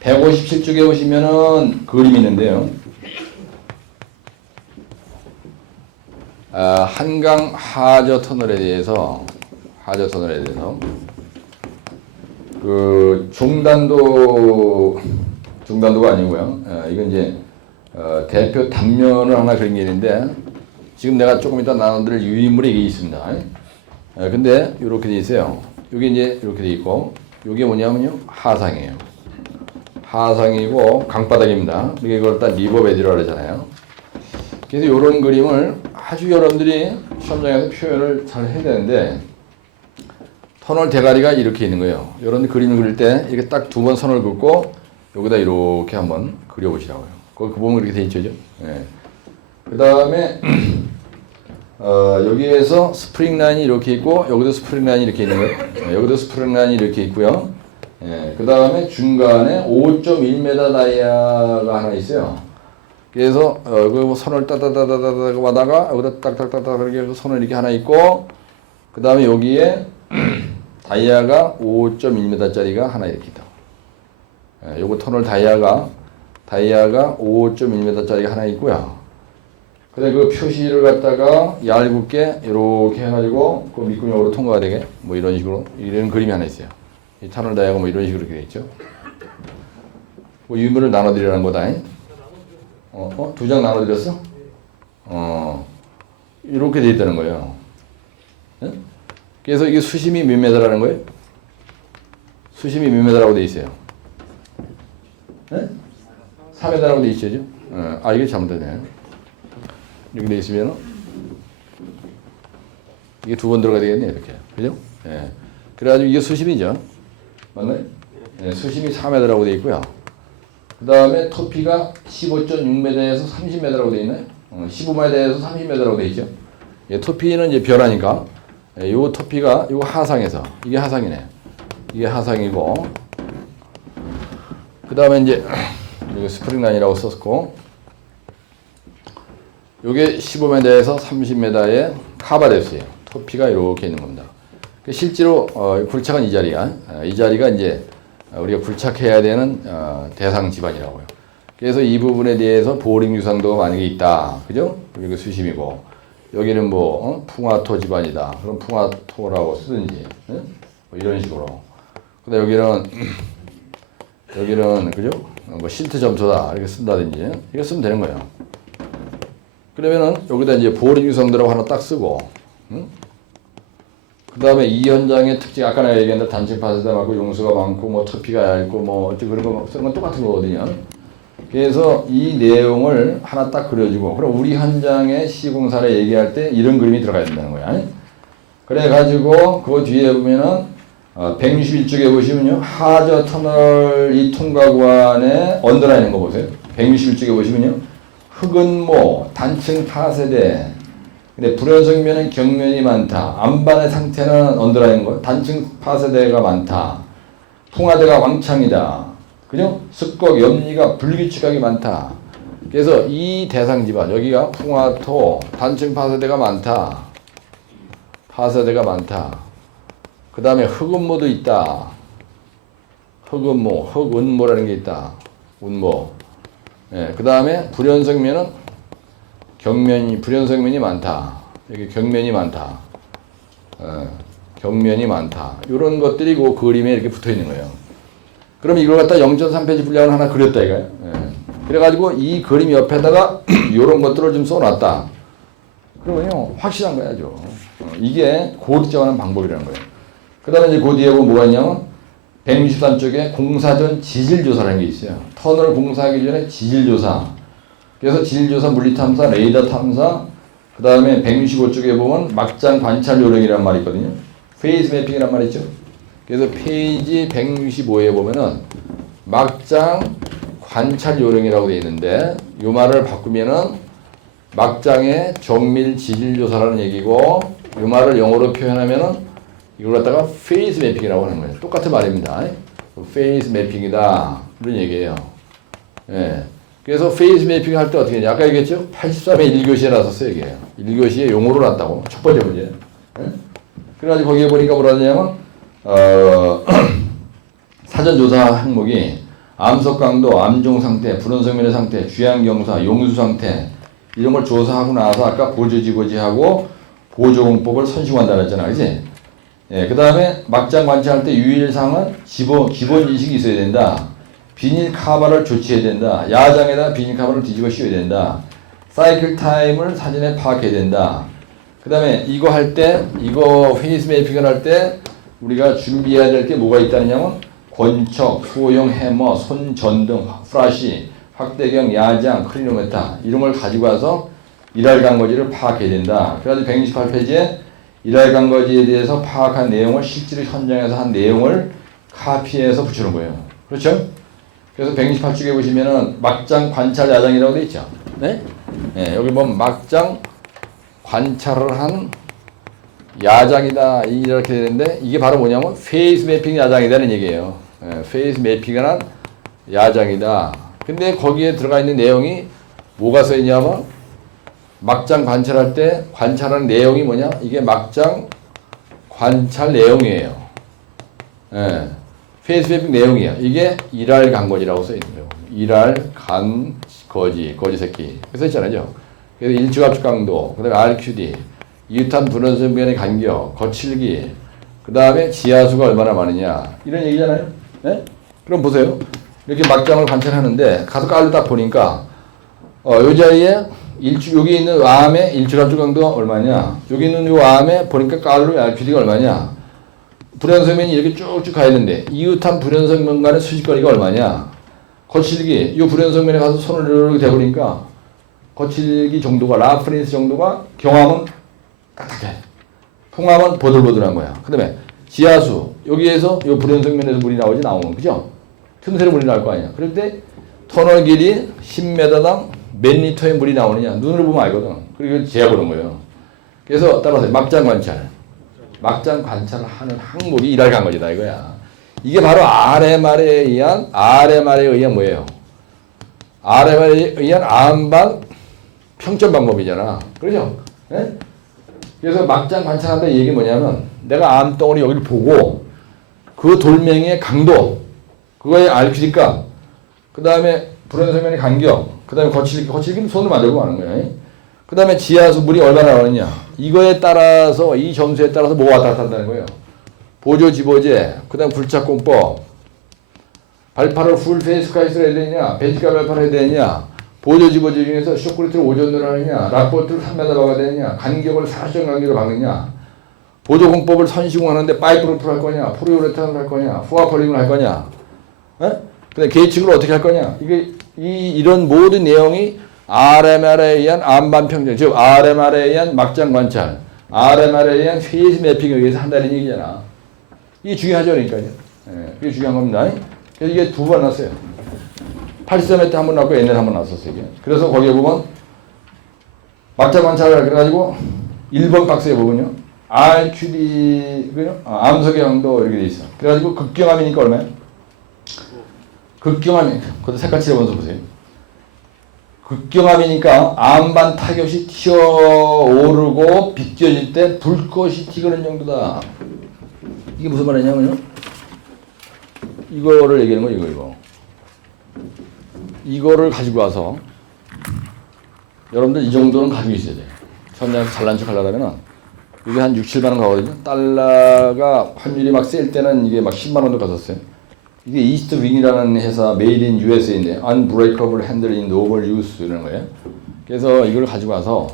157쪽에 보시면은 그림이 있는데요. 한강 하저 터널에 대해서 그 중단도가 아니고요. 이건 이제 대표 단면을 하나 그린 게 있는데 지금 내가 조금 이따 나눠드릴 유인물이 이게 있습니다. 근데 이렇게 돼 있어요. 여기 이제 이렇게 돼 있고 이게 뭐냐면요 하상이에요. 하상이고 강바닥입니다. 이게 이걸 다 리버베드라고 그러잖아요. 그래서 이런 그림을 아주 여러분들이 시험장에서 표현을 잘 해야 되는데 터널 대가리가 이렇게 있는 거예요. 이런 그림을 그릴 때 이렇게 딱 두 번 선을 긋고 여기다 이렇게 한번 그려보시라고요. 거기 그 보면 이렇게 돼 있죠. 예. 그 다음에 여기에서 스프링 라인이 이렇게 있고 여기도 스프링 라인이 이렇게 있는 거예요. 여기도 스프링 라인이 이렇게 있고요. 예. 그 다음에 중간에 5.1m 다이아가 하나 있어요. 그래서 그 선을 따다다다다다가 하다가 여기다 딱딱딱딱 이렇게 해서 선을 이렇게 하나 있고 그 다음에 여기에 다이아가 5.1m짜리가 하나 이렇게 있다. 요거 터널 다이아가 5.1m짜리가 하나 있고요. 근데 그 표시를 갖다가 얇게 이렇게 해가지고 그 밑구녕으로 통과가 되게 뭐 이런 식으로 이런 그림이 하나 있어요. 이 터널 다이아가 뭐 이런 식으로 되어 있죠. 뭐 유물을 나눠드리라는 거다. 두 장 나눠드렸어? 이렇게 되어 있다는 거예요. 네? 그래서 이게 수심이 몇 메다라는 거예요? 수심이 몇 메다라고 되어 있어요? 네? 4m라고 되어 있죠? 이게 잘못되네. 이렇게 되어 있으면 이게 두 번 들어가야 되겠네, 이렇게. 그죠? 예. 그래가지고 이게 수심이죠. 맞나요? 예, 수심이 4m라고 되어 있고요. 그 다음에 토피가 15.6m에서 30m라고 되어 있나요? 15m에서 30m라고 되어 있죠. 예, 토피는 이제 변하니까, 예, 요 토피가 요 하상에서, 이게 하상이네. 이게 하상이고, 그 다음에 이제, 이거 스프링 라인이라고 썼고, 요게 15m에서 30m의 카바레스예요. 토피가 이렇게 있는 겁니다. 실제로, 굴착은 이 자리가 이제, 우리가 굴착해야 되는 대상 지반이라고요. 그래서 이 부분에 대해서 보링 유상도가 만약에 있다. 그죠? 여기 수심이고 여기는 뭐 풍화토 지반이다. 그럼 풍화토라고 쓰든지 뭐 이런 식으로. 근데 여기는 그죠? 뭐 실트 점토다 이렇게 쓴다든지 이거 쓰면 되는 거예요. 그러면은 여기다 이제 보링 유상도라고 하나 딱 쓰고 그 다음에 이 현장의 특징, 아까 내가 얘기했는데 단층 파쇄가 많고 용수가 많고 뭐 터피가 얇고 뭐 어째 그런 거 쓰는 건 똑같은 거거든요. 그래서 이 내용을 하나 딱 그려주고 그럼 우리 현장의 시공사를 얘기할 때 이런 그림이 들어가야 된다는 거야. 그래가지고 그 뒤에 보면은 161쪽에 보시면요 하저 터널 이 통과 구간에 언더라인인 거 보세요. 161쪽에 보시면요 흑은모 단층 파쇄대 근데 불연성면은 경면이 많다. 안반의 상태는 언더라인 거. 단층 파쇄대가 많다. 풍화대가 왕창이다. 그죠? 습곡, 염리가 불규칙하게 많다. 그래서 이 대상 지반 여기가 풍화토, 단층 파쇄대가 많다. 파쇄대가 많다. 그 다음에 흑은모도 있다. 흑은모라는 게 있다. 운모. 예, 그 다음에 불연성면은 불연성면이 많다. 여기 경면이 많다. 경면이 많다. 이런 것들이 그 그림에 이렇게 붙어 있는 거예요. 그럼 이걸 갖다 0.3페이지 분량을 하나 그렸다 이거예요. 그래가지고 이 그림 옆에다가 이런 것들을 좀 써놨다. 그러면요 확실한 거야죠. 이게 고득점하는 방법이라는 거예요. 그 다음에 이제 그 뒤에 보면 뭐가 있냐면 163쪽에 공사전 지질조사라는 게 있어요. 터널 공사하기 전에 지질조사. 그래서 지질조사, 물리탐사, 레이더 탐사, 그 다음에 165쪽에 보면 막장 관찰 요령이라는 말이 있거든요. 페이스 매핑이란 말이 있죠. 그래서 페이지 165에 보면은 막장 관찰 요령이라고 되어 있는데 이 말을 바꾸면은 막장의 정밀 지질조사라는 얘기고 이 말을 영어로 표현하면은 이걸 갖다가 페이스 매핑이라고 하는 거예요. 똑같은 말입니다. 페이스 매핑이다. 이런 얘기예요. 예. 그래서 페이스 매핑 할 때 어떻게 했냐. 아까 얘기했죠? 83회 1교시에 나섰어요, 이게. 1교시에 용어로 났다고. 첫 번째 문제. 예? 그래가지고 거기에 보니까 뭐라 하냐면, 사전조사 항목이, 암석 강도, 암종 상태, 불연성면의 상태, 주양 경사, 용수 상태 이런 걸 조사하고 나서 아까 보조지고지하고 보조공법을 선시한다 그랬잖아, 그지? 예, 그 다음에 막장 관찰할 때 유일사항은 기본 지식이 있어야 된다. 비닐 카바를 조치해야 된다. 야장에다 비닐 카바를 뒤집어 씌워야 된다. 사이클 타임을 사전에 파악해야 된다. 그 다음에 이거 할 때, 이거 페이스 매핑을 할 때 우리가 준비해야 될 게 뭐가 있다느냐면 권척, 소형 해머, 손전등, 프라시, 확대경, 야장, 크리노메타 이런 걸 가지고 와서 일할 간거지를 파악해야 된다. 그래서 168페이지에 일할 간거지에 대해서 파악한 내용을 실제로 현장에서 한 내용을 카피해서 붙이는 거예요. 그렇죠? 그래서 168쪽에 보시면은 막장 관찰 야장이라고 되어 있죠. 네? 네, 여기 보면 막장 관찰을 한 야장이다 이렇게 되는데 이게 바로 뭐냐면 페이스 매핑 야장이라는 얘기예요. 예, 페이스 매핑을 한 야장이다. 근데 거기에 들어가 있는 내용이 뭐가 써 있냐면 막장 관찰할 때 관찰하는 내용이 뭐냐? 이게 막장 관찰 내용이에요. 예, 페이스 매핑 내용이에요. 이게 일할 간거지라고 써 있는 거예요. 일할 간거지, 거지 새끼. 그래서 있잖아요. 그래서 일주압축 강도, 그 다음에 RQD, 이웃한 불연성면의 간격, 거칠기, 그 다음에 지하수가 얼마나 많으냐 이런 얘기잖아요. 네? 그럼 보세요. 이렇게 막장을 관찰하는데 가서 깔로 딱 보니까 요 자리에 여기 있는 암의 일주압축 강도가 얼마냐, 여기 있는 요 암에 보니까 깔로 RQD가 얼마냐, 불연성면이 이렇게 쭉쭉 가야 되는데 이웃한 불연성면 간의 수직거리가 얼마냐, 거칠기, 이 불연성면에 가서 손을 이렇게 대보니까 거칠기 정도가 라프린스 정도가 경함은 딱딱해. 통함은 보들보들한 거야. 그 다음에 지하수. 여기에서 이 불연성면에서 물이 나오지 나오면 그죠? 틈새로 물이 나올 거 아니야. 그럴 때 터널 길이 10m당 몇 리터의 물이 나오느냐. 눈으로 보면 알거든. 그리고 재보는 거예요. 그래서 따라서 막장 관찰. 막장 관찰을 하는 항목이 일할 간거지다 이거야. 이게 바로 RMR에 의한 뭐예요? RMR에 의한 암반 평점 방법이잖아. 그렇죠? 네? 그래서 막장 관찰한다 이 얘기 뭐냐면 내가 암덩어리 여기를 보고 그 돌멩이의 강도, 그거의 RQD 값, 그 다음에 불연성면의 간격, 그 다음에 거칠기는 손으로 만들고 하는 거야. 그 다음에 지하수 물이 얼마나 나오느냐. 이거에 따라서 이 점수에 따라서 뭐가 왔다 갔다 한다는 거예요. 보조 지보제, 그 다음 굴착공법, 발파를 풀페이스 카이스로 해야 되냐, 베지컬 발파를 해야 되냐, 보조 지보제 중에서 쇼크리트를 오전으로 하느냐, 락보트를 3m 박아야 되느냐, 간격을 40점 간격으로 박느냐, 보조 공법을 선시공하는데 파이프루프를 할 거냐, 프리오레탄을 할 거냐, 후아폴링을 할 거냐, 근데 계측을 어떻게 할 거냐. 이런 모든 내용이 RMR에 의한 암반 평정, 즉 RMR에 의한 막장 관찰, RMR에 의한 페이스 매핑에 의해서 한다는 얘기잖아. 이게 중요하죠, 그러니까요. 예, 그게 중요한 겁니다. 그래서 이게 두 번 났어요. 83회 때 한 번 났고 옛날에 한 번 났었어요. 이게. 그래서 거기에 보면 막장 관찰을 그래가지고 1번 박스에 보면요. RQD, 암석의 강도 이렇게 돼 있어. 그래가지고 극경암이니까 얼마야? 극경암이, 그것도 색깔 칠해보면서 보세요. 극경암이니까 암반 타격이 튀어오르고 비껴질 때 불꽃이 튀는 정도다. 이게 무슨 말이냐면요. 이거를 얘기하는 거예요, 이거. 이거를 가지고 와서 여러분들 이 정도는 가지고 있어야 돼요. 현장에서 잘난 척 하려면 이게 한 6, 7만 원 가거든요. 달러가 환율이 막 셀 때는 이게 막 10만 원도 갔었어요. 이게 이스트 윙이라는 회사 메이드 인 USA인데 Unbreakable Handle in Novel Use 이러는 거예요. 그래서 이걸 가지고 와서요.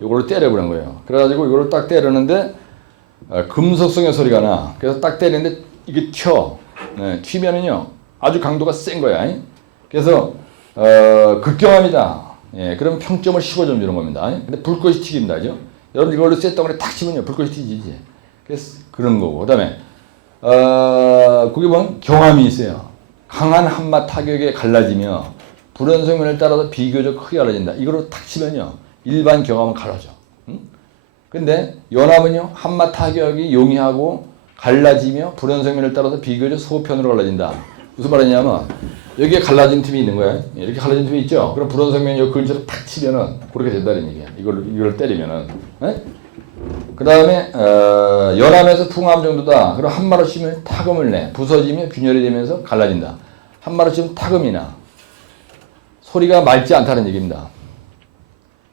이거를 때려보는 거예요. 그래가지고 이거를 딱 때리는데 금속성의 소리가 나. 그래서 딱 때리는데 이게 튀어. 네, 튀면은요 아주 강도가 센 거야. 그래서 극경함이다. 예, 그럼 평점을 15점 주는 겁니다. 근데 불꽃이 튀긴다, 죠? 여러분 이걸로 쇳덩어리 탁 치면요 불꽃이 튀지지. 그래서 그런 거고. 그다음에 거기 보면 경함이 있어요. 강한 한마 타격에 갈라지며 불연성면을 따라서 비교적 크게 갈라진다. 이거로 탁 치면요 일반 경함은 갈라져. 근데 연함은요 한마 타격이 용이하고 갈라지며 불연성면을 따라서 비교적 소편으로 갈라진다. 무슨 말이냐면 여기에 갈라진 틈이 있는 거야. 이렇게 갈라진 틈이 있죠. 그럼 불연성면이 여기 근처로 탁 치면은 그렇게 된다는 얘기야. 이걸 때리면은. 그 다음에 연함에서 풍암 정도다. 그럼 한마로 치면 타금을 내. 부서지며 균열이 되면서 갈라진다. 한마디로 타금이나 소리가 맑지 않다는 얘기입니다.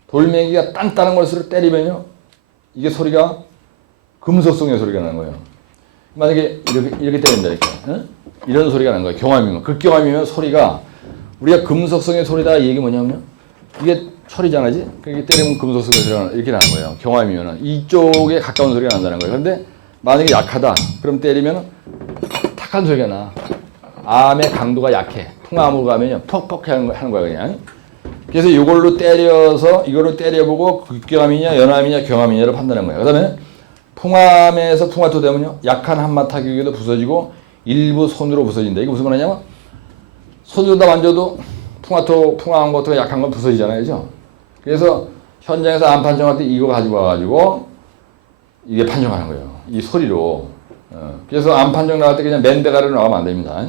돌멩이가 단단한 것으로 때리면요, 이게 소리가 금속성의 소리가 나는 거예요. 만약에 이렇게 때린다, 이렇게. 응? 이런 소리가 나는 거예요. 경함이면. 극경함이면 소리가, 우리가 금속성의 소리다, 이 얘기 뭐냐면, 이게 철이잖아, 지? 그렇게 때리면 금속성의 소리가 이렇게 나는 거예요. 경함이면. 이쪽에 가까운 소리가 난다는 거예요. 그런데 만약에 약하다, 그럼 때리면 탁한 소리가 나. 암의 강도가 약해. 풍암으로 가면요, 퍽퍽 하는 거야, 그냥. 그래서 이걸로 때려보고 극경함이냐, 연함이냐, 경함이냐를 판단하는 거예요. 그 다음에 풍암에서 풍화토 되면요, 약한 한마 타격에도 부서지고 일부 손으로 부서진다. 이게 무슨 말이냐면, 손으로 다 만져도 풍화한 것도 약한 건 부서지잖아요. 그죠? 그래서 현장에서 암 판정할 때 이거 가지고 와가지고 이게 판정하는 거예요. 이 소리로. 그래서 암 판정 나갈 때 그냥 맨대가리로 나가면 안 됩니다.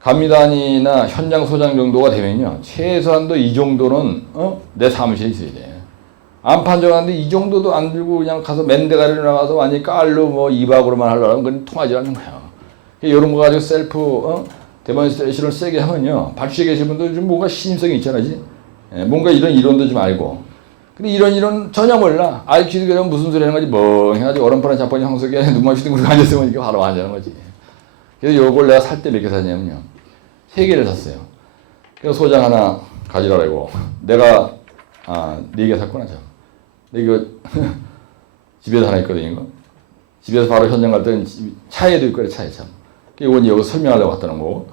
감미단이나 현장 소장 정도가 되면요, 최소한도 이 정도는 내 사무실에 있어야 돼. 암 판정하는데 이 정도도 안 들고 그냥 가서 맨대가리로 나가서 완전히 깔로 뭐 이박으로만 하려면 그건 통하지 않는 거야. 이런 거 가지고 셀프 데몬스트레이션을 세게 하면요, 발주에 계신 분들 좀 뭔가 신임성이 있잖아요. 뭔가 이런 이론도 좀 알고. 근데 이런 전혀 몰라. IQ도 그러면 무슨 소리 하는 거지 멍해가지고 얼음판에 자빠진 황석에 눈만 휘둥그리고 앉았으면 이게 바로 앉아는 거지. 그래서 요걸 내가 살 때 몇 개 샀냐면요, 3개를 샀어요. 그래서 소장 하나 가지라고. 내가 4개 샀구나. 참. 근데 이거 집에서 하나 있거든요. 이거. 집에서 바로 현장 갈 때는 차에도 있고 그래, 차에 참. 이건 여기 설명하려고 왔다는 거고.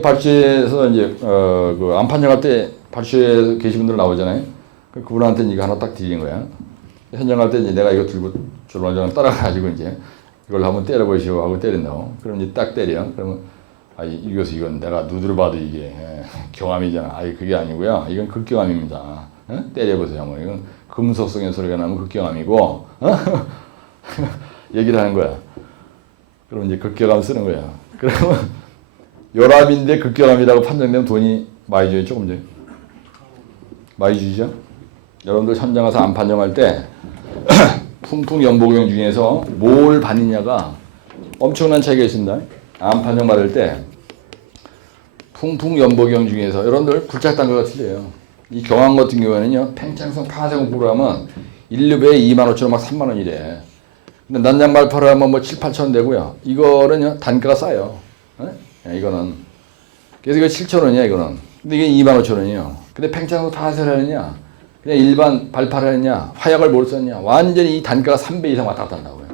발주에서 이제 그 암 판정할 때 발주에 계신 분들 나오잖아요. 그분한테는 이거 하나 딱 드리는 거야. 현장 갈 때 이제 내가 이거 들고 졸랑졸랑 따라가지고 이제 이걸 한번 때려보시오 하고 때린다고. 그럼 이제 딱 때려. 그러면 이건 내가 누드로 봐도 이게 경함이잖아. 그게 아니고요. 이건 극경함입니다. 때려보세요. 뭐 이건 금속성의 소리가 나면 극경함이고, 얘기를 하는 거야. 그럼 이제 극경함 쓰는 거야. 그러면 요람인데 극경함이라고 판정되면 돈이 많이 줘요, 조금 줘요? 많이 주죠? 여러분들 현장 가서 암 판정할 때 풍풍 연보경 중에서 뭘 받느냐가 엄청난 차이가 있습니다. 암 판정 받을 때 풍풍 연보경 중에서 여러분들 굴착 단가가 틀려요. 이 경암 같은 경우에는요, 팽창성 파쇄공포로 하면 1류배에 25,000원 막 30,000원이래. 근데 난장 발파로 하면 뭐 7,000-8,000원 되고요. 이거는요, 단가가 싸요. 이거는. 그래서 이거 7,000원이야, 이거는. 근데 이게 25,000원이에요. 근데 팽창성 파쇄를 하느냐, 그냥 일반 발파를 하느냐, 화약을 뭘 썼냐, 완전히 이 단가가 3배 이상 왔다 갔다 한다고요.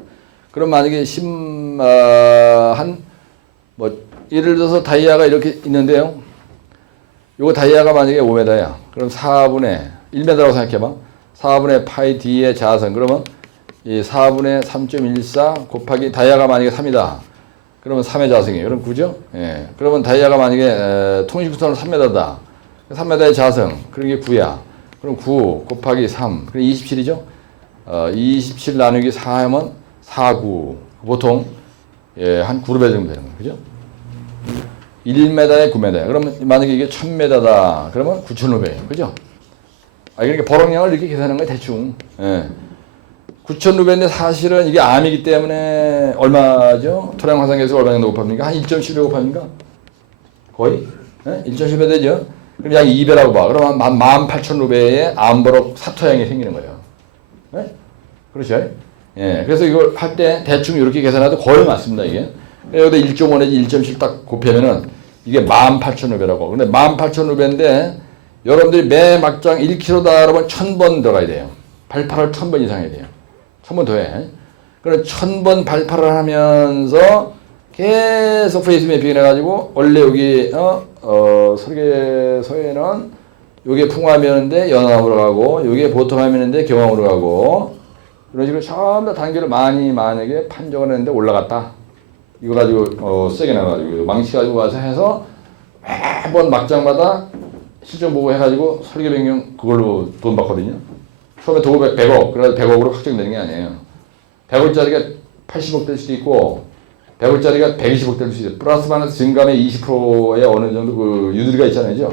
그럼 만약에 예를 들어서 다이아가 이렇게 있는데요. 요거 다이아가 만약에 5m야. 그럼 4분의 1m라고 생각해봐. 4분의 파이 D의 자선. 그러면 이 4분의 3.14 곱하기 다이아가 만약에 3이다. 그러면 3의 자성이에요. 그럼 9죠? 예. 그러면 다이아가 만약에 통신구선으로 3m다. 3m의 자성. 그런 게 9야. 그럼 9 곱하기 3. 그럼 27이죠? 27 나누기 4 하면 4, 9. 보통 한 9배 정도 되는 거예요. 그죠? 1m에 9m야. 그러면 만약에 이게 1000m다. 그러면 9,500이에요. 그죠? 그러니까 버럭량을 이렇게 계산하는 거예요, 대충. 9,500인데 사실은 이게 암이기 때문에 얼마죠? 토량 화상계수가 얼마 정도 곱합니까? 한 1.7배 곱합니까? 거의? 1.7배 되죠? 그럼 약 2배라고 봐. 그러면 18,500의 암버럭 사토양이 생기는 거예요. 그렇죠? 그래서 이걸 할 때 대충 이렇게 계산해도 거의 맞습니다, 이게. 여기다 1.5 내지 1.7 딱 곱하면은 이게 18,500라고. 근데 18,500인데 여러분들이 매 막장 1kg다 그러면 1000번 들어가야 돼요. 발파를 1000번 이상 해야 돼요. 1000번 더 해. 그럼 1000번 발파를 하면서 계속 페이스 매핑을 해가지고 원래 여기 설계서에는 요게 풍화면인데 연암으로 가고 요게 보통화면인데 경암으로 가고 그런 식으로 전부 다 단계를 많이 만약에 판정을 했는데 올라갔다. 이거 가지고 세게 나가지고 망치 가지고 와서 해서 매번 막장마다 실전 보고 해가지고 설계 변경 그걸로 돈 받거든요. 처음에 도급액 100억, 그래서 100억으로 확정되는 게 아니에요. 100억짜리가 80억 될 수도 있고 100억짜리가 120억 될 수도 있어요. 플러스 마이너스 증감의 20%의 어느 정도 그 유두리가 있잖아요.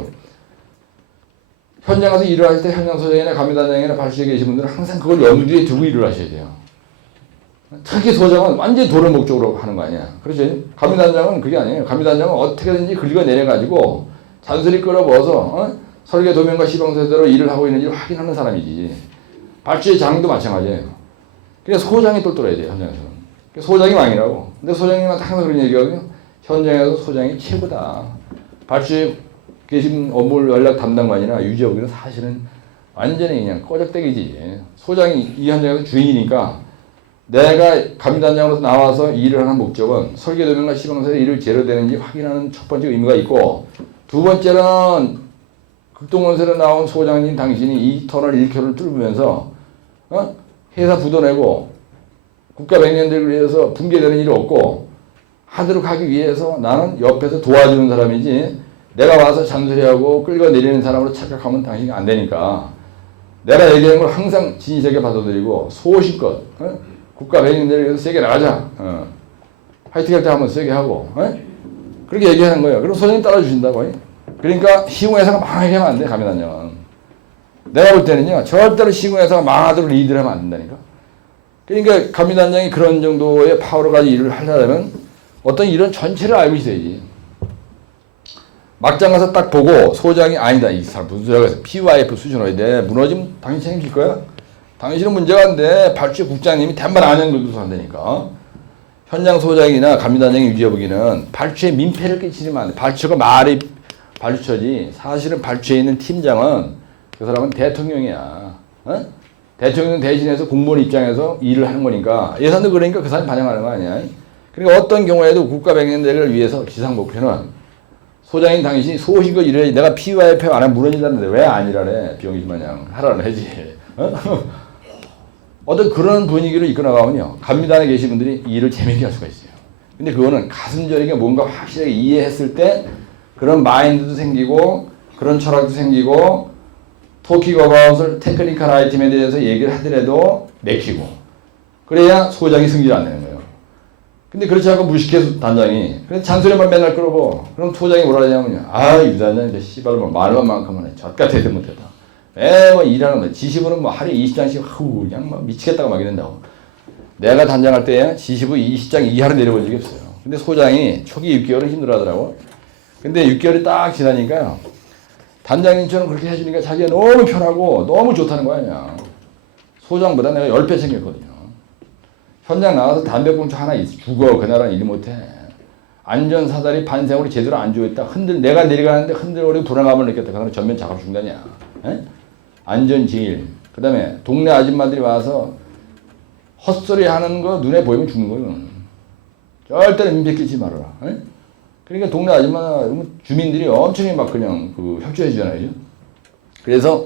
현장 가서 일을 할 때 현장 소장이나 감리단장이나 발주에 계신 분들은 항상 그걸 염두에 두고 일을 하셔야 돼요. 특히 소장은 완전히 돈을 목적으로 하는 거 아니야. 그렇지? 감리단장은 그게 아니에요. 감리단장은 어떻게든지 긁어내려가지고 잔소리 끌어모아서 설계 도면과 시방서대로 일을 하고 있는지 확인하는 사람이지. 발주의 장도 마찬가지예요. 그러니까 소장이 똘똘해야 돼요, 현장에서는. 소장이 왕이라고. 근데 소장님한테 항상 그런 얘기하거든요. 현장에서 소장이 최고다. 발주에 계신 업무 연락 담당관이나 유지업은 사실은 완전히 그냥 꺼적대기지. 소장이 이 현장에서 주인이니까 내가 감리단장으로서 나와서 일을 하는 목적은 설계도면과 시방서에 일을 제대로 되는지 확인하는 첫 번째 의무가 있고, 두 번째는 극동건설에 나온 소장님 당신이 이 터널 1km를 뚫으면서 회사 부도 내고 국가 백년들을 위해서 붕괴되는 일이 없고 하도록 하기 위해서 나는 옆에서 도와주는 사람이지, 내가 와서 잔소리하고 끌어내리는 사람으로 착각하면 당신이 안 되니까 내가 얘기하는 걸 항상 진실하게 받아들이고 소신껏 국가 백년들을 위해서 세게 나가자, 화이팅 할 때 한번 세게 하고 그렇게 얘기하는 거예요. 그럼 소장님 따라주신다고. 그러니까 시공회사가 망하게 하면 안 돼. 감리단장은 내가 볼 때는요, 절대로 시공회사가 망하도록 리드를 하면 안 된다니까. 그러니까 감리단장이 그런 정도의 파워를 가지고 일을 하려면 어떤 이런 전체를 알고 있어야지. 막장 가서 딱 보고 소장이 아니다, 이 사람 무슨 소리가 있어, PYF 수준으로 돼, 무너지면 당신 책임질 거야? 당신은 문제가 안 돼. 발주 국장님이 대만 안양도도 한다니까. 현장 소장이나 감리단장이 유지해보기는 발주에 민폐를 끼치면 안 돼. 발주가 말이 발주처지 사실은 발주에 있는 팀장은 그 사람은 대통령이야. 대통령 대신해서 공무원 입장에서 일을 하는 거니까, 예산도 그러니까 그 사람이 반영하는 거 아니야. 그러니까 어떤 경우에도 국가 백년대를 위해서 기상 목표는 소장인 당신이 소신껏 일해야지. 내가 PYF 안 하면 무너진다는데 왜 아니라래. 비용이 마냥 하라는 해지. 어떤 그런 분위기를 이끌어나가면요, 감리단에 계신 분들이 일을 재밌게 할 수가 있어요. 근데 그거는 가슴 저리게 뭔가 확실하게 이해했을 때 그런 마인드도 생기고 그런 철학도 생기고 토킹 어바웃을 테크니컬 아이템에 대해서 얘기를 하더라도 맥히고 그래야 소장이 승질 안 내는 거예요. 근데 그렇지 않고 무식해서 단장이 그래서 잔소리만 맨날 끌어보. 그럼 소장이 뭐라 하냐면요, 이 단장 이제 씨발 뭐 말만 만큼은 해. 젖같아도 못했다. 뭐 일하는 거 지시부는 뭐 하루에 20장씩 그냥 막 미치겠다고 막 이런다고. 내가 단장할 때 지시부 20장 이하로 내려본 적이 없어요. 근데 소장이 초기 6개월은 힘들어하더라고. 근데 6개월이 딱 지나니까요, 단장님처럼 그렇게 해주니까 자기가 너무 편하고 너무 좋다는 거 아니야. 소장보다 내가 10배 챙겼거든요. 현장 나가서 담배꽁초 하나 죽어. 그날은 일 못해. 안전사다리 반생으로 제대로 안 주어있다. 내가 내려가는데 흔들거리고 불안감을 느꼈다. 그러면 전면 작업 중단이야. 안전지일. 그 다음에 동네 아줌마들이 와서 헛소리 하는 거 눈에 보이면 죽는 거예요. 절대로 민폐 끼치지 말아라. 그러니까 동네 아줌마 주민들이 엄청 막 그냥 협조해 주잖아요. 그래서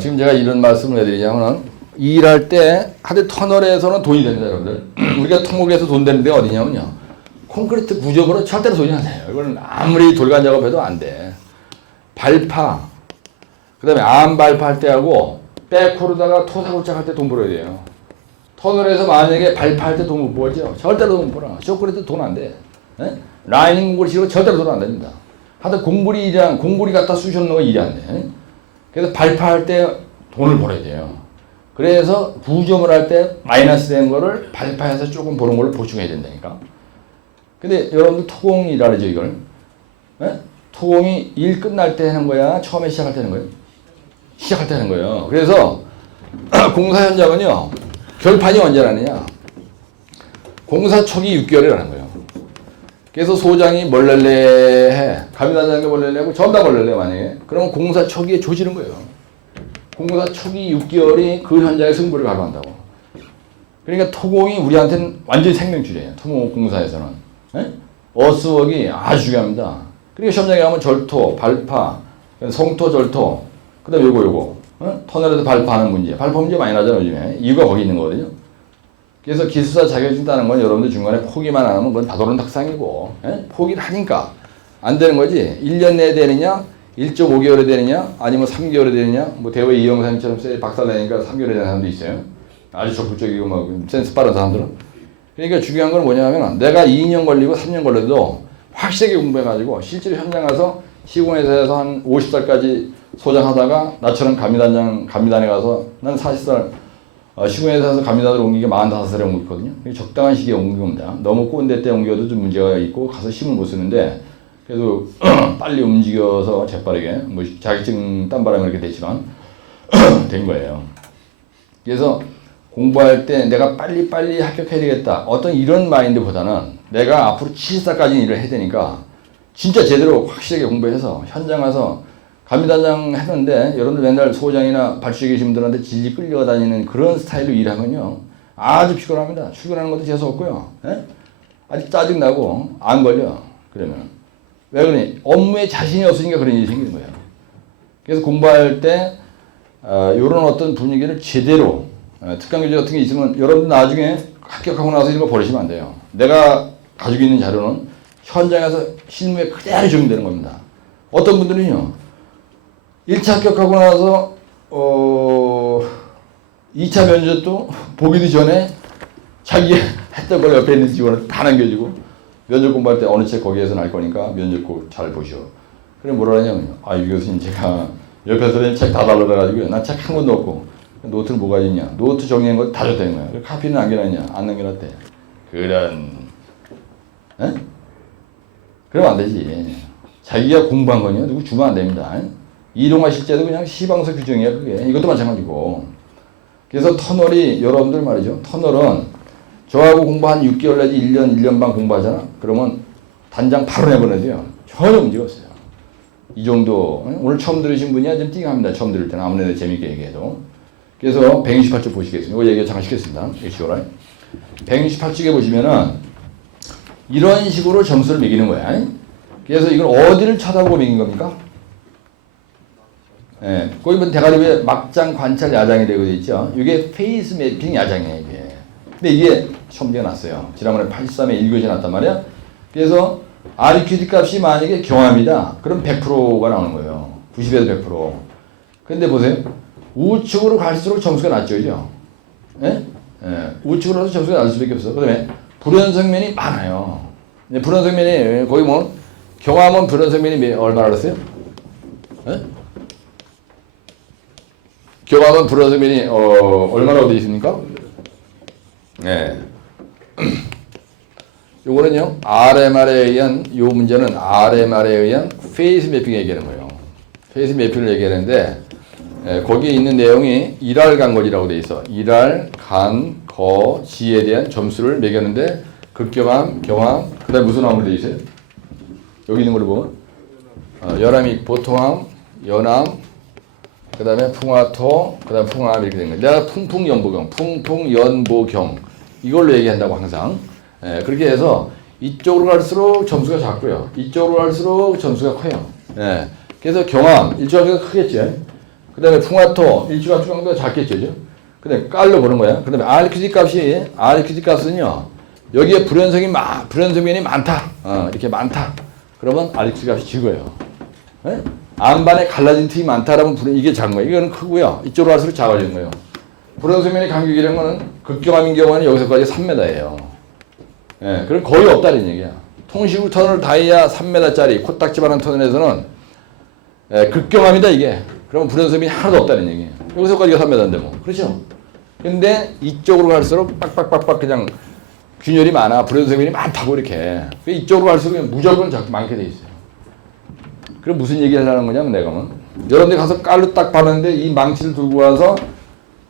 지금 제가 이런 말씀을 해드리자면, 일할 때 하드 터널에서는 돈이 됩니다, 여러분들. 우리가 토목에서 돈 되는 데가 어디냐면요, 콘크리트 구조물은 절대로 돈이 안 돼요. 이거는 아무리 돌간 작업해도 안 돼. 발파, 그 다음에 암 발파할 때 하고 백호로다가 토사골짝 할 때 돈 벌어야 돼요. 터널에서 만약에 발파할 때 돈 못 벌죠? 절대로 돈 못 벌어. 쇼크레트 돈 안 돼. 라이닝 공구리 치고 절대로 돈 안 됩니다. 하여튼 공구리 갖다 쑤셔놓는 거 일이 안 돼. 그래서 발파할 때 돈을 벌어야 돼요. 그래서 부점을 할 때 마이너스 된 거를 발파해서 조금 버는 걸로 보충해야 된다니까. 근데 여러분들 토공이라 그러죠, 이걸. 토공이 일 끝날 때 하는 거야? 처음에 시작할 때 하는 거예요? 시작할 때 하는 거예요. 그래서 공사 현장은요, 결판이 언제 나느냐? 공사 초기 6개월이라는 거예요. 그래서 소장이 뭘 낼래 해. 감리단장이 뭘 낼래 하고 전부 다 뭘 낼래 만약에. 그러면 공사 초기에 조지는 거예요. 공사 초기 6개월이 그 현장의 승부를 가져간다고. 그러니까 토공이 우리한테는 완전히 생명줄이에요. 토목 공사에서는. 어스웍이 아주 중요합니다. 그러니까 현장에 가면 절토, 발파, 성토, 절토, 그 다음에 요거. 터널에서 발파하는 문제. 발파 문제 많이 나잖아요, 요즘에. 이유가 거기 있는 거거든요. 그래서 기술사 자격증 따는 건 여러분들 중간에 포기만 안 하면 그건 다도는 탁상이고, 포기를 하니까 안 되는 거지. 1년 내에 되느냐, 1.5개월에 되느냐, 아니면 3개월에 되느냐, 뭐 대회 이영상처럼 박살내니까 3개월에 되는 사람도 있어요. 아주 적극적이고 막 센스 빠른 사람들은. 그러니까 중요한 건 뭐냐면 내가 2년 걸리고 3년 걸려도 확실하게 공부해가지고 실제로 현장 가서 시공회사에서 한 50살까지 소장하다가 나처럼 감리단에 가서 난 40살 시골에 사서 감리단으로 옮기게 45살에 옮겼거든요. 적당한 시기에 옮긴 겁니다. 너무 꼰대 때 옮겨도 좀 문제가 있고 가서 힘을 못 쓰는데 그래도 빨리 움직여서 재빠르게 뭐 자격증 딴 바람에 이렇게 됐지만 된 거예요. 그래서 공부할 때 내가 빨리 합격해야 되겠다. 어떤 이런 마인드보다는 내가 앞으로 70살까지 일을 해야 되니까 진짜 제대로 확실하게 공부해서 현장 가서 감리단장 했는데 여러분들 맨날 소장이나 발주에 계신 분들한테 질질 끌려다니는 그런 스타일로 일하면요. 아주 피곤합니다. 출근하는 것도 재수 없고요. 예? 아주 짜증나고 안 걸려. 그러면. 왜 그러니? 업무에 자신이 없으니까 그런 일이 생기는 거예요. 그래서 공부할 때 이런 어떤 분위기를 제대로 특강교재 같은 게 있으면 여러분들 나중에 합격하고 나서 이런 거 버리시면 안 돼요. 내가 가지고 있는 자료는 현장에서 실무에 그대로 적용되는 겁니다. 어떤 분들은요. 1차 합격하고 나서 2차 면접도 보기도 전에 자기 했던 걸 옆에 있는 직원을 다 남겨주고 면접 공부할 때 어느 책 거기에서 날 거니까 면접 꼭 잘 보시오. 그래 뭐라 하냐면요. 유 교수님 제가 옆에서 책 다 달라가지고요. 난 책 한 권도 없고 노트를 뭐가 있냐. 노트 정리한 거 다 줬다는 거야. 카피는 남겨놨냐. 안 남겨놨대. 그런 에? 그러면 안 되지. 자기가 공부한 거냐 누구 주면 안 됩니다. 이동화 실제도 그냥 시방서 규정이야 그게. 이것도 마찬가지고. 그래서 터널이 여러분들 말이죠. 터널은 저하고 공부 한 6개월 내지 1년, 1년 반 공부하잖아. 그러면 단장 바로 내보내도요. 전혀 문제가 없어요. 이 정도. 오늘 처음 들으신 분이야 좀 띵합니다. 처음 들을 때는 아무래도 재밌게 얘기해도. 그래서 168쪽 보시겠습니다. 이거 얘기 잠깐 시켰습니다. 168쪽에 보시면은 이런 식으로 점수를 매기는 거야. 그래서 이걸 어디를 쳐다보고 매긴 겁니까? 예, 거기 보면 대가리 위에 막장, 관찰, 야장이 되고 있죠. 이게 페이스 매핑 야장이에요, 이게. 근데 이게 처음 문제가 났어요. 지난번에 83에 1교시 났단 말이야. 그래서 RQD 값이 만약에 경함이다. 그럼 100%가 나오는 거예요. 90에서 100%. 근데 보세요. 우측으로 갈수록 점수가 낮죠, 그죠? 예? 예, 우측으로 가서 점수가 낮을 수밖에 없어. 그 다음에 불연성면이 많아요. 불연성면이, 거기 뭐, 경함은 불연성면이 얼마나 그랬어요? 예? 경함은 불연성면이, 얼마나 어디 있습니까? 네. 요거는요, RMR에 의한, 요 문제는 RMR에 의한 페이스 매핑 얘기하는 거예요. 페이스 매핑을 얘기하는데, 거기에 있는 내용이 일할 간거리라고 돼 있어. 일할, 간, 거, 지에 대한 점수를 매겼는데, 극경함, 경함, 그 다음에 무슨 함으로 돼 있어요? 여기 있는 걸로 보면, 연함이 보통함, 연함, 그 다음에 풍화토, 그 다음에 풍화함 이렇게 된 거예요. 내가 풍풍연보경, 풍풍연보경 이걸로 얘기한다고 항상. 그렇게 해서 이쪽으로 갈수록 점수가 작고요. 이쪽으로 갈수록 점수가 커요. 그래서 경함, 일조각수가 크겠죠. 그 다음에 풍화토, 일조각수가 작겠죠. 그 다음에 깔로 보는 거야. 그 다음에 RQD 값은요, 여기에 불연성면이 많다. 이렇게 많다. 그러면 RQD 값이 적어요. 안반에 갈라진 틈이 많다라면 이게 작은 거예요. 이거는 크고요. 이쪽으로 갈수록 작아지는 거예요. 불연성면의 간격이라는 거는 극경함인 경우는 여기서까지 3m예요. 그럼 거의 없다는 얘기야. 통시구 터널 다이아 3m짜리 코딱지만한 터널에서는 극경함이다 이게. 그러면 불연성면이 하나도 없다는 얘기예요. 여기서까지가 3m인데 뭐. 그렇죠? 근데 이쪽으로 갈수록 빡빡빡빡 그냥 균열이 많아. 불연성면이 많다고 이렇게. 이쪽으로 갈수록 무조건 많게 돼 있어요. 그럼 무슨 얘기 하려는 거냐면 내가 여러분들이 가서 깔로 딱 봤는데 이 망치를 들고 와서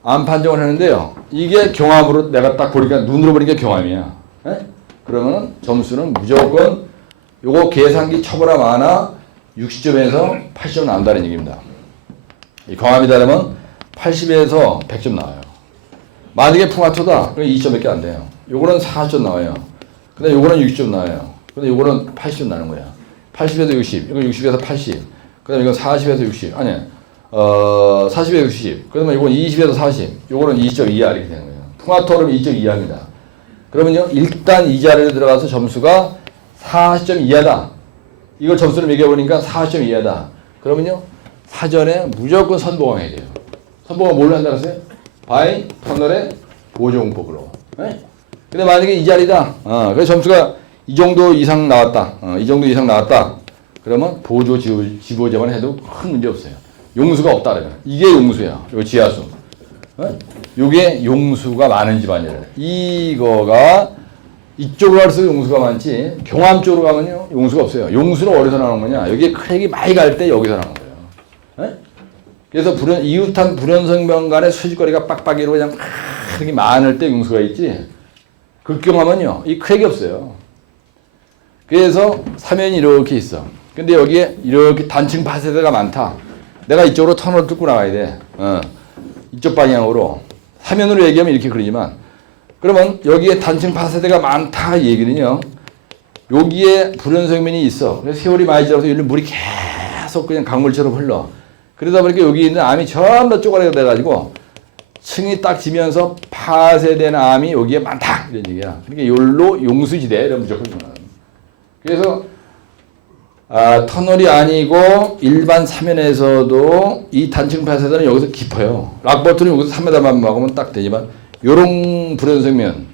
암 판정을 하는데요. 이게 경함으로 내가 딱 보니까 눈으로 보니까 경함이야. 그러면은 점수는 무조건 요거 계산기 쳐보라 마나 60점에서 80점 나온다는 얘기입니다. 이 경함이다 그러면 80에서 100점 나와요. 만약에 풍화토다 그럼 2점밖에 안 돼요. 요거는 40점 나와요. 근데 요거는 60점 나와요. 근데 요거는 80점 나는 거야. 80에서 60, 이건 60에서 80, 그 다음에 이건 40에서 60, 40에서 60, 그러면 이건 20에서 40, 요거는 2.2 이렇게 되는 거예요. 풍화토는 2.2 이하입니다. 그러면요, 일단 이 자리에 들어가서 점수가 40점 이하다. 이걸 점수를 매겨보니까 40점 이하다. 그러면요, 사전에 무조건 선보강해야 돼요. 선보강 뭘로 한다고 했어요? 바이 터널의 보조공법으로. 근데 만약에 이 자리다. 그래서 점수가 이 정도 이상 나왔다. 이 정도 이상 나왔다. 그러면 보조 지보제만 해도 큰 문제 없어요. 용수가 없다 그러면. 이게 용수야. 요 지하수. 요게 용수가 많은 집안이래요. 이거가 이쪽으로 갈수록 용수가 많지 경암 쪽으로 가면요 용수가 없어요. 용수는 어디서 나오는 거냐? 여기에 크랙이 많이 갈 때 여기서 나오는 거예요. 그래서 이웃한 불연성명 간의 수직거리가 빡빡이로 그냥 크랙이 많을 때 용수가 있지 극경하면요 이 크랙이 없어요. 그래서 사면이 이렇게 있어. 근데 여기에 이렇게 단층 파세대가 많다. 내가 이쪽으로 터널을 뚫고 나가야 돼. 이쪽 방향으로. 사면으로 얘기하면 이렇게 그러지만 그러면 여기에 단층 파세대가 많다 이 얘기는요. 여기에 불연성면이 있어. 그래서 세월이 많이 지나서 여기는 물이 계속 그냥 강물처럼 흘러. 그러다 보니까 여기 있는 암이 전부 다 쪼가리가 돼가지고 층이 딱 지면서 파쇄된 암이 여기에 많다 이런 얘기야. 그러니까 여기로 용수지대 이런 무조건. 그래서 터널이 아니고 일반 사면에서도 이 단층 파쇄대는 여기서 깊어요. 락볼트는 여기서 3m만 막으면 딱 되지만 요런 불연성면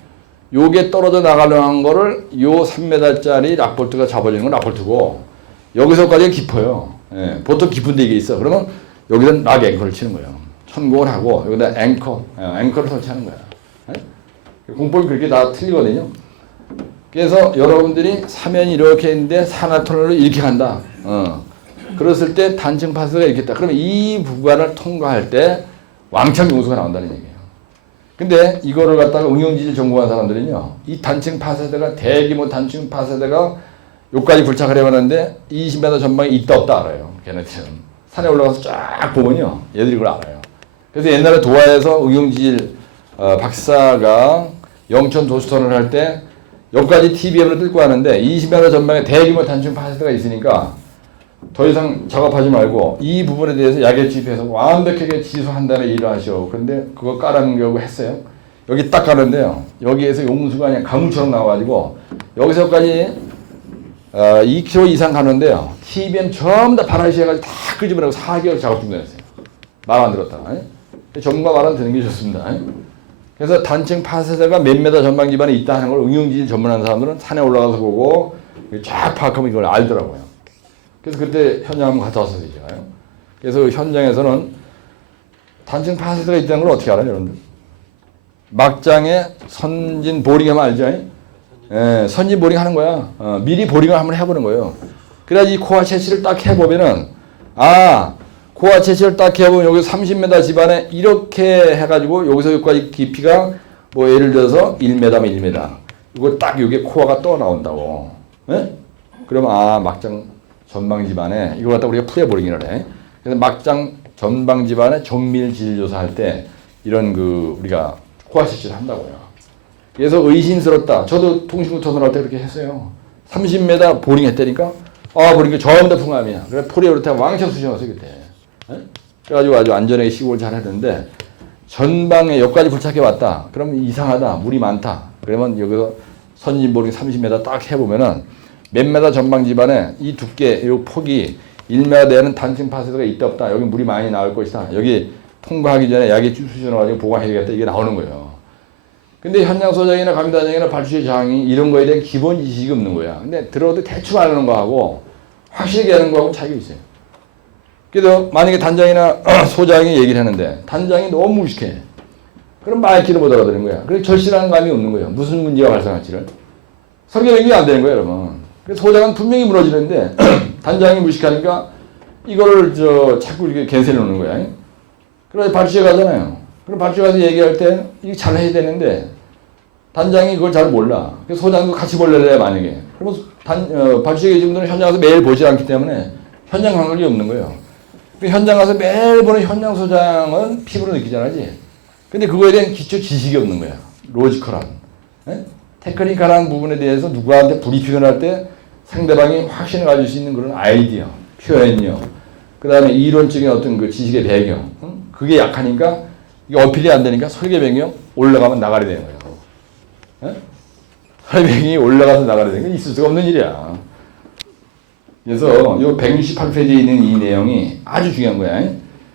요게 떨어져 나가려는 거를 요 3m짜리 락볼트가 잡아주는 건 락볼트고 여기서까지가 깊어요. 예, 보통 깊은 데 이게 있어. 그러면 여기는 락 앵커를 치는 거예요. 천공을 하고 여기다 앵커를 설치하는 거야. 예? 공법이 그렇게 다 틀리거든요. 그래서 여러분들이 사면이 이렇게 있는데 산하 터널로 이렇게 간다. 그랬을 때 단층 파쇄가 이렇게 있다. 그러면 이 구간을 통과할 때 왕창 용수가 나온다는 얘기예요. 근데 이거를 갖다가 응용지질 전공한 사람들은요. 이 단층 파쇄대가 대규모 단층 파쇄대가 여기까지 굴착을 해봤는데 20m 전방에 있다 없다 알아요. 걔네들은. 산에 올라가서 쫙 보면요. 얘들이 그걸 알아요. 그래서 옛날에 도하에서 응용지질 박사가 영천 도수터널을 할 때 여기까지 TBM을 뚫고 하는데 20m 전방에 대규모 단층 파쇄대가 있으니까 더 이상 작업하지 말고 이 부분에 대해서 약에 투입해서 완벽하게 지수한 다음에 일을 하시오. 그런데 그거 깔아놓으려고 했어요. 여기 딱 가는데요. 여기에서 용수가 그냥 강물처럼 나와가지고 여기서까지 2km 이상 가는데요. TBM 전부 다 바라시해가지고 다 끄집어내고 4개월 작업 중단했어요. 말 안 들었다가. 전문가 말 안 듣는 게 좋습니다. 그래서 단층 파쇄대가 몇 메다 전방 기반에 있다 하는 걸 응용지질 전문하는 사람들은 산에 올라가서 보고 쫙 파악하면 이걸 알더라고요. 그래서 그때 현장 한번 갔다 왔어요. 그래서 현장에서는 단층 파쇄대가 있다는 걸 어떻게 알아요, 여러분들? 막장에 선진 보링하면 알죠? 예, 선진 보링 하는 거야. 미리 보링을 한번 해보는 거예요. 그래야지 이 코어 채취를 딱 해보면은, 코어 채취를 딱 해보면 여기 30m 집안에 이렇게 해가지고 여기서 여기까지 깊이가 뭐 예를 들어서 1m면 1m. 이거 딱 여기 코어가 또 나온다고. 예? 그러면 막장 전방 집안에 이걸 갖다 우리가 풀어 보링이라 해. 그래서 막장 전방 집안에 정밀 지질 조사할 때 이런 우리가 코어 채취를 한다고요. 그래서 의심스럽다. 저도 통신구 터널 할 때 그렇게 했어요. 30m 보링 했다니까 보니까 전부 다 풍암이야. 그래서 포리오르타 왕창 수정했어요 그때. 에? 그래가지고 아주 안전하게 시공을 잘 했는데 전방에 여기까지 부착해 왔다. 그러면 이상하다. 물이 많다. 그러면 여기서 선진 보링 30m 딱 해보면은 몇 메다 전방 집안에 이 두께, 이 폭이 1m 되는 단층 파쇄대가 있다 없다. 여기 물이 많이 나올 것이다. 여기 통과하기 전에 약이 수준화가지고 보관해야 되겠다. 이게 나오는 거예요. 근데 현장 소장이나 감단장이나 발주의 장이 이런 거에 대한 기본 지식이 없는 거야. 근데 들어도 대충 아는 거하고 확실히 하는 거하고 차이가 있어요. 그래서 만약에 단장이나 소장이 얘기를 하는데 단장이 너무 무식해. 그럼 말귀를 못 알아듣는 거야. 그래서 절실한 감이 없는 거예요. 무슨 문제가 발생할지를. 설계 변경이 안 되는 거예요, 여러분. 그래서 소장은 분명히 무너지는데 단장이 무식하니까 이거를 자꾸 이렇게 캔슬해 놓는 거야. 그래서 발주에 가잖아요. 그럼 발주에 가서 얘기할 때 이게 잘 해야 되는데 단장이 그걸 잘 몰라. 그래서 소장도 같이 볼래야 만약에. 그러면 발주에 계신 분들은 현장 가서 매일 보지 않기 때문에 현장 감각이 없는 거예요. 현장 가서 매일 보는 현장 소장은 피부로 느끼잖아지. 근데 그거에 대한 기초 지식이 없는 거야. 로지컬한. 테크니컬한 부분에 대해서 누구한테 브리핑을 할 때 상대방이 확신을 가질 수 있는 그런 아이디어, 표현력, 그 다음에 이론적인 어떤 그 지식의 배경, 그게 약하니까 이게 어필이 안 되니까 설계 변경 올라가면 나가야 되는 거예요. 설계이 올라가서 나가야 되는 건 있을 수가 없는 일이야. 그래서 요 168페이지에 있는 이 내용이 아주 중요한 거야.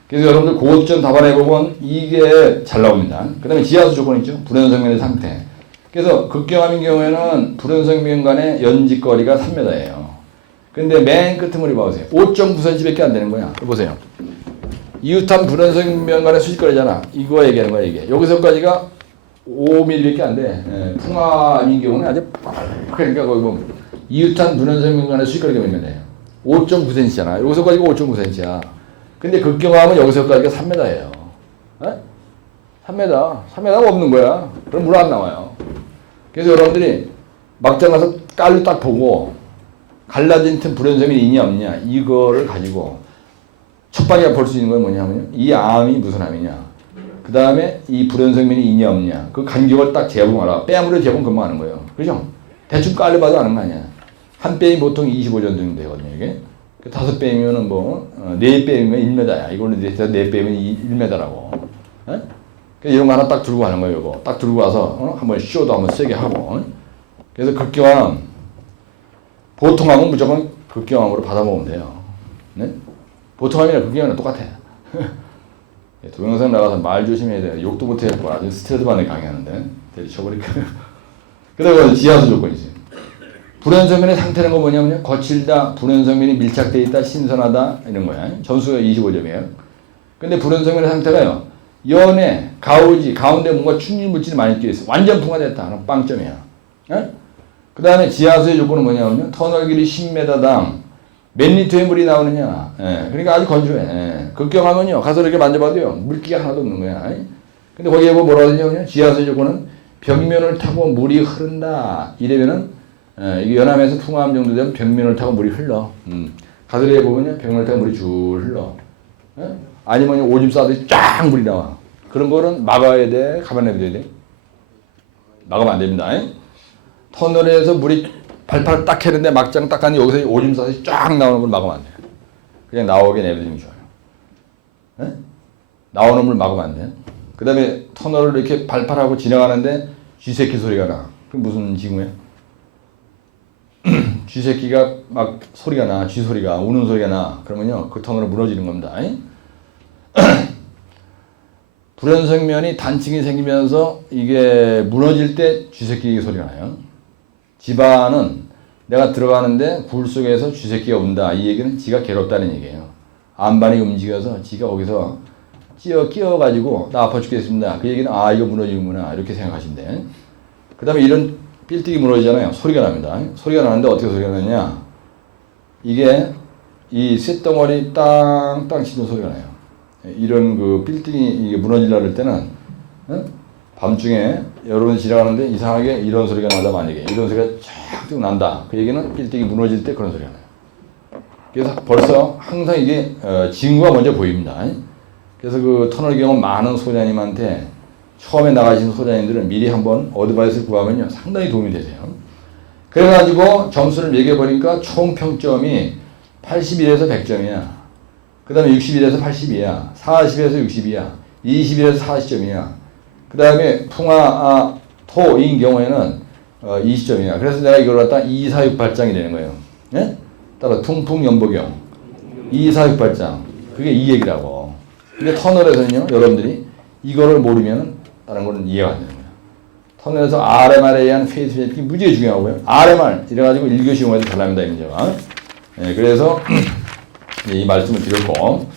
그래서 여러분들 고점 답안해보면 이게 잘 나옵니다. 그 다음에 지하수 조건 있죠. 불연성면의 상태. 그래서 극경암인 경우에는 불연성면 간의 연직거리가 3m예요. 근데 맨 끝머리 봐보세요. 5.9cm 밖에 안 되는 거야. 보세요. 이웃한 불연성면 간의 수직거리잖아. 이거 얘기하는 거야 이게. 여기서까지가 5mm밖에 안 돼. 예, 풍화인 경우는 아주 그러니까 거기 보면 이웃한 불연성면 간의 수직거리가 몇 미터예요? 5.9cm잖아. 여기서까지가 5.9cm야. 근데 극경하면 여기서까지가 3m예요. 예? 3m. 3m가 없는 거야. 그럼 물 안 나와요. 그래서 여러분들이 막장 가서 깔로 딱 보고 갈라진 틈 불연성면이 있냐 없냐 이거를 가지고 첫 방에 볼 수 있는 건 뭐냐면요. 이 암이 무슨 암이냐. 그 다음에 이 불연성면이 있냐 없냐. 그 간격을 딱 재봉하라. 뺨으로 재봉 금방 하는 거예요. 그죠? 대충 깔로 봐도 아는 거 아니야. 한 뺨이 보통 25전 정도 되거든요. 이게. 5뺨이면은 뭐 4뺨이면 1m야. 이걸로 해서 4뺨이면 1m라고. 예? 이런 거 하나 딱 들고 가는 거예요. 이거. 딱 들고 와서 한번 쇼도 한번 세게 하고. 그래서 극경암 보통암은 무조건 극경암으로 받아먹으면 돼요. 네? 보통암이나 극경암이랑 똑같아. 동영상 나가서 말 조심해야 돼요. 욕도 못해야 될 거야. 아주 스트레스 받는 강의하는데 때려쳐버릴까. 그다음에 지하수 조건이지. 불연성면의 상태는 거 뭐냐면요. 거칠다, 불연성면이 밀착되어 있다, 신선하다 이런 거야. 점수가 25점이에요. 근데 불연성면의 상태가요. 연해, 가오지, 가운데 뭔가 충진 물질이 많이 끼어 있어. 완전 풍화됐다. 하는 빵점이야. 예? 그 다음에 지하수의 조건은 뭐냐면요. 터널 길이 10m당 몇 리터의 물이 나오느냐. 예. 그러니까 아주 건조해. 예. 극경하면요. 가서 이렇게 만져봐도요. 물기가 하나도 없는 거야. 예? 근데 거기에 뭐 뭐라고 하냐면요. 지하수의 조건은 벽면을 타고 물이 흐른다. 이러면은 이게 연암에서 풍화암 정도 되면 벽면을 타고 물이 흘러. 가설에 보면요. 벽면을 타고 물이 줄 흘러. 예? 아니면 오줌 싸듯이 쫙 물이 나와. 그런 거는 막아야 돼. 가만 놔둬야 돼. 막으면 안 됩니다. 예? 터널에서 물이 발판을 딱 했는데 막장 딱 하니 여기서 오줌 싸듯이 쫙 나오는 걸 막으면 안 돼. 그냥 나오게 내버리는 게 좋아요. 예? 나오는 물 막으면 안 돼. 그 다음에 터널을 이렇게 발판하고 지나가는데 쥐새끼 소리가 나. 그게 무슨 징후야? 쥐새끼가 막 소리가 나. 쥐 소리가, 우는 소리가 나. 그러면요. 그 터널은 무너지는 겁니다. 불연성면이 단층이 생기면서 이게 무너질 때 쥐새끼 소리가 나요. 집안은 내가 들어가는데 굴 속에서 쥐새끼가 운다. 이 얘기는 지가 괴롭다는 얘기예요. 안반이 움직여서 지가 거기서 끼어가지고 나 아파 죽겠습니다. 그 얘기는 아 이거 무너지는구나 이렇게 생각하시면 돼. 그 다음에 이런 빌딩이 무너지잖아요. 소리가 납니다. 소리가 나는데 어떻게 소리가 나냐. 이게 이 쇳덩어리 땅땅 치는 소리가 나요. 이런 그 빌딩이 이게 무너지려고 할 때는 밤중에 여러분이 지나가는데 이상하게 이런 소리가 나다 만약에 이런 소리가 쫙 난다. 그 얘기는 빌딩이 무너질 때 그런 소리가 나요. 그래서 벌써 항상 이게 징후가 먼저 보입니다. 그래서 그 터널 경험 많은 소장님한테 처음에 나가신 소장님들은 미리 한번 어드바이스를 구하면요 상당히 도움이 되세요. 그래가지고 점수를 매겨보니까 총 평점이 81에서 100점이야. 그 다음에 61에서 80이야. 40에서 60이야. 21에서 40점이야. 그 다음에 풍화 토인 경우에는 20점이야. 그래서 내가 이걸 갖다 2468장이 되는 거예요. 예? 따라 퉁풍연보경 2468장. 그게 이 얘기라고. 근데 터널에서는요, 여러분들이 이거를 모르면 다른 거는 이해가 안 되는 거예요. 터널에서 RMR에 의한 페이스 맵이 무지하게 중요하고요. RMR 이래가지고 1교시 용어에서 잘 나옵니다, 이 문제가. 예, 그래서 이 말씀을 드렸고.